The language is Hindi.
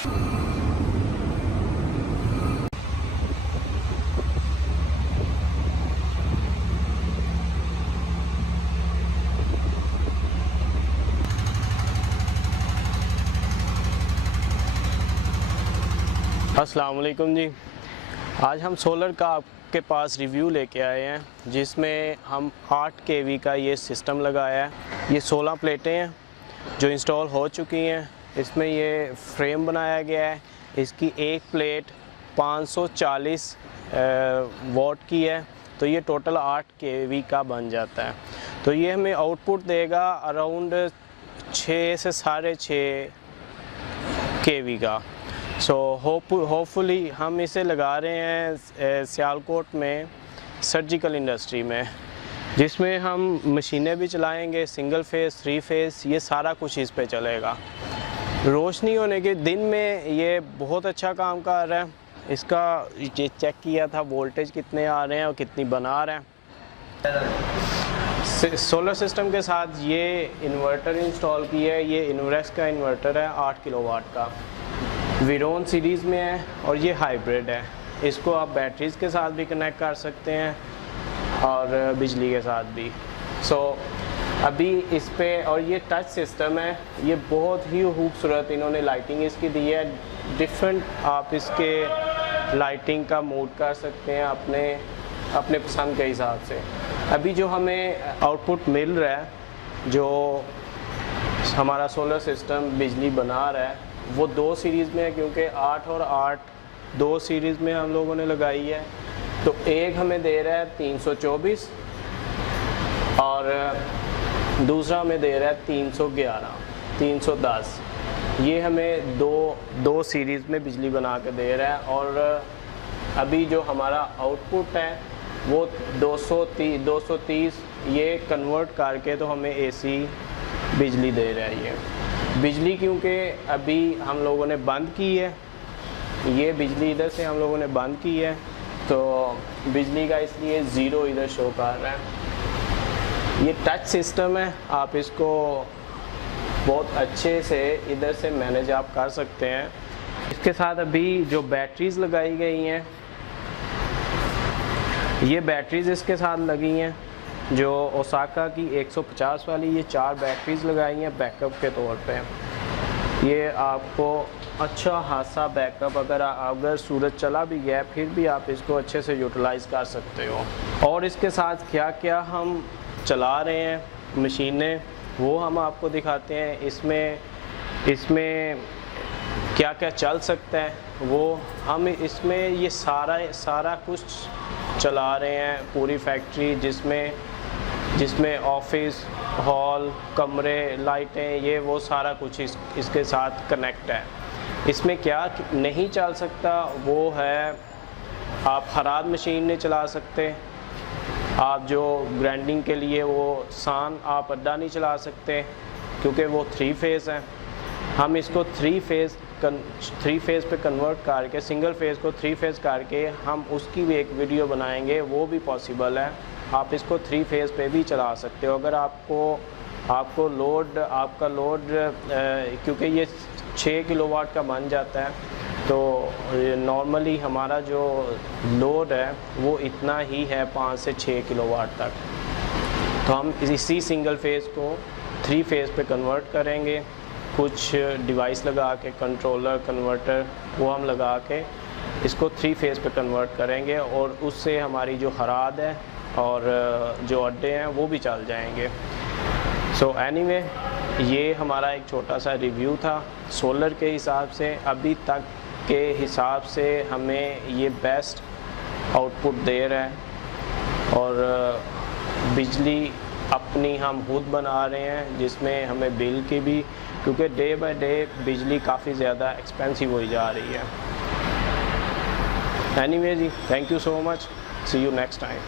अस्सलाम वालेकुम जी। आज हम सोलर का आपके पास रिव्यू लेके आए हैं, जिसमें हम 8 kV का ये सिस्टम लगाया है। ये 16 प्लेटें हैं जो इंस्टॉल हो चुकी हैं। इसमें ये फ्रेम बनाया गया है। इसकी एक प्लेट 540 वॉट की है, तो ये टोटल 8 kV का बन जाता है। तो ये हमें आउटपुट देगा अराउंड 6 से 6.5 kV का। सो होपफुली हम इसे लगा रहे हैं सियालकोट में सर्जिकल इंडस्ट्री में, जिसमें हम मशीनें भी चलाएंगे, सिंगल फेस, 3 फेस, ये सारा कुछ इस पे चलेगा। रोशनी होने के दिन में ये बहुत अच्छा काम कर रहा है। इसका ये चेक किया था वोल्टेज कितने आ रहे हैं और कितनी बना रहे हैं। सोलर सिस्टम के साथ ये इन्वर्टर इंस्टॉल किया है। ये इन्वेक्स का इन्वर्टर है 8 किलोवाट का, वीरोन सीरीज़ में है और ये हाइब्रिड है। इसको आप बैटरीज़ के साथ भी कनेक्ट कर सकते हैं और बिजली के साथ भी। अभी इस पे, और ये टच सिस्टम है, ये बहुत ही खूबसूरत इन्होंने लाइटिंग इसकी दी है। डिफरेंट आप इसके लाइटिंग का मोड कर सकते हैं अपने पसंद के हिसाब से। अभी जो हमें आउटपुट मिल रहा है, जो हमारा सोलर सिस्टम बिजली बना रहा है, वो 2 सीरीज़ में है, क्योंकि 8 और 8 2 सीरीज़ में हम लोगों ने लगाई है। तो एक हमें दे रहा है 324 और दूसरा हमें दे रहा है 311, 310। ये हमें दो सीरीज़ में बिजली बना के दे रहा है। और अभी जो हमारा आउटपुट है वो 230 ये कन्वर्ट करके तो हमें AC बिजली दे रहा है। ये बिजली क्योंकि अभी हम लोगों ने बंद की है, ये बिजली इधर से हम लोगों ने बंद की है, तो बिजली का इसलिए 0 इधर शो कर रहा है। ये टच सिस्टम है, आप इसको बहुत अच्छे से इधर से मैनेज आप कर सकते हैं। इसके साथ अभी जो बैटरीज़ लगाई गई हैं, ये बैटरीज़ इसके साथ लगी हैं, जो ओसाका की 150 वाली, ये 4 बैटरीज़ लगाई हैं बैकअप के तौर पे। ये आपको अच्छा खासा बैकअप, अगर सूरज चला भी गया फिर भी आप इसको अच्छे से यूटिलाइज़ कर सकते हो। और इसके साथ क्या क्या हम चला रहे हैं मशीनें, वो हम आपको दिखाते हैं। इसमें क्या क्या चल सकता है वो हम इसमें ये सारा कुछ चला रहे हैं, पूरी फैक्ट्री, जिसमें ऑफिस, हॉल, कमरे, लाइटें, ये वो सारा कुछ इसके साथ कनेक्ट है। इसमें क्या नहीं चल सकता वो है, आप खराद मशीन नहीं चला सकते, आप जो ग्राइंडिंग के लिए वो सान आप अड्डा नहीं चला सकते, क्योंकि वो 3 फेज़ है। हम इसको 3 फेज़ पे कन्वर्ट करके, सिंगल फेज़ को 3 फेज़ करके हम उसकी भी एक वीडियो बनाएंगे, वो भी पॉसिबल है। आप इसको 3 फेज़ पे भी चला सकते हो। अगर आपका लोड क्योंकि ये 6 किलोवाट का बन जाता है, तो नॉर्मली हमारा जो लोड है वो इतना ही है, 5 से 6 किलोवाट तक। तो हम इसी सिंगल फेज़ को 3 फेज़ पे कन्वर्ट करेंगे, कुछ डिवाइस लगा के, कंट्रोलर, कन्वर्टर, वो हम लगा के इसको 3 फेज़ पे कन्वर्ट करेंगे, और उससे हमारी जो खराद है और जो अड्डे हैं वो भी चल जाएंगे। एनीवे, ये हमारा एक छोटा सा रिव्यू था सोलर के हिसाब से। अभी तक के हिसाब से हमें ये बेस्ट आउटपुट दे रहा है, और बिजली अपनी हम खुद बना रहे हैं, जिसमें हमें बिल की भी, क्योंकि डे बाय डे बिजली काफ़ी ज़्यादा एक्सपेंसिव हो जा रही है। एनीवे जी, thank you so much, see you next time.